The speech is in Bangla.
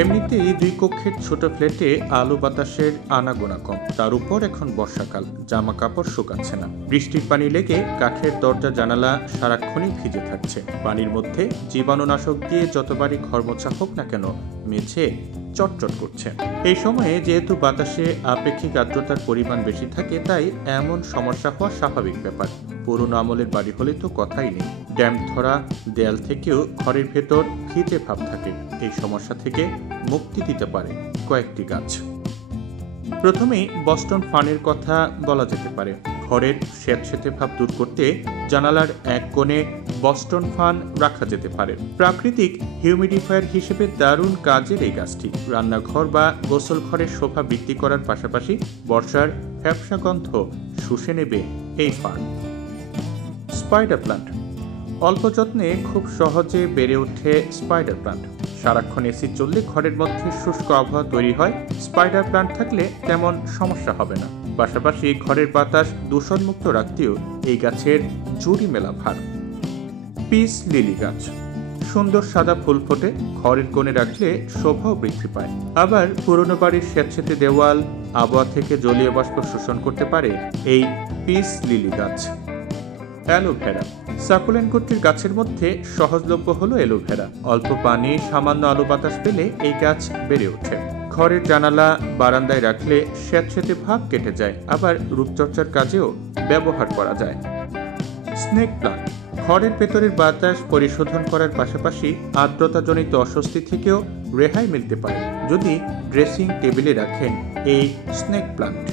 এমনিতেই দুই কক্ষের ছোট ফ্ল্যাটে আলো বাতাসের আনাগোনা কম, তার উপর এখন বর্ষাকাল, জামা কাপড় শুকাচ্ছে না। বৃষ্টির পানি লেগে কাঠের দরজা জানালা সারাক্ষণই ভিজে থাকছে। পানির মধ্যে জীবাণুনাশক দিয়ে যতবারই ঘর মোছা হোক না কেন, মেঝে চটচট করছে। এই সময়ে যেহেতু বাতাসে আপেক্ষিক আর্দ্রতার পরিমাণ বেশি থাকে, তাই এমন সমস্যা হওয়া স্বাভাবিক ব্যাপার। পুরনো আমলের বাড়ি হলে তো কথাই নেই, ড্যাম্প ধরা দেয়াল থেকেও ঘরের ভেতর ভিজে ভাব থাকে। এই সমস্যা থেকে মুক্তি দিতে পারে কয়েকটি গাছ। প্রথমেই বস্টন ফানের কথা বলা যেতে পারে। ঘরের স্যাঁতসেঁতে ভাব দূর করতে জানালার এক কোণে বস্টন ফান রাখা যেতে পারে। প্রাকৃতিক হিউমিডিফায়ার হিসেবে দারুণ কাজের এই গাছটি রান্নাঘর বা গোসল ঘরের শোভা বৃদ্ধি করার পাশাপাশি বর্ষার ফ্যাপসা গন্ধ শুষে নেবে এই ফান। স্পাইডার প্লান্ট অল্প যত্নে খুব সহজে বেড়ে ওঠে স্পাইডার প্লান্ট। সারাক্ষণ এসি চললে ঘরের মধ্যে শুষ্ক আবহাওয়া তৈরি হয়। স্পাইডার প্লান্ট থাকলে তেমন সমস্যা হবে না। পাশাপাশি ঘরের বাতাস দূষণমুক্ত রাখতেও এই গাছের জুড়ি মেলা ভার। পিস লিলি গাছ সুন্দর সাদা ফুল ফোটে, ঘরের কোণে রাখলে শোভাও বৃদ্ধি পায়। আবার পুরনো বাড়ির স্যাঁতসেঁতে দেওয়াল, আবহাওয়া থেকে জলীয় বাষ্প শোষণ করতে পারে এই পিস লিলি গাছ। অ্যালোভেরা সাকুলেন্ট গোত্রের গাছের মধ্যে সহজলভ্য হলো অ্যালোভেরা। অল্প পানি, সামান্য আলো বাতাস পেলে এই গাছ বেড়ে ওঠে। ঘরের জানালা বারান্দায় রাখলে স্যাঁতসেঁতে ভাব কেটে যায়, আবার রূপচর্চার কাজেও ব্যবহার করা যায়। স্নেক প্লান্ট ঘরের ভেতরের বাতাস পরিশোধন করার পাশাপাশি আর্দ্রতাজনিত অস্বস্তি থেকেও রেহাই মিলতে পারে যদি ড্রেসিং টেবিলে রাখেন এই স্নেক প্লান্ট।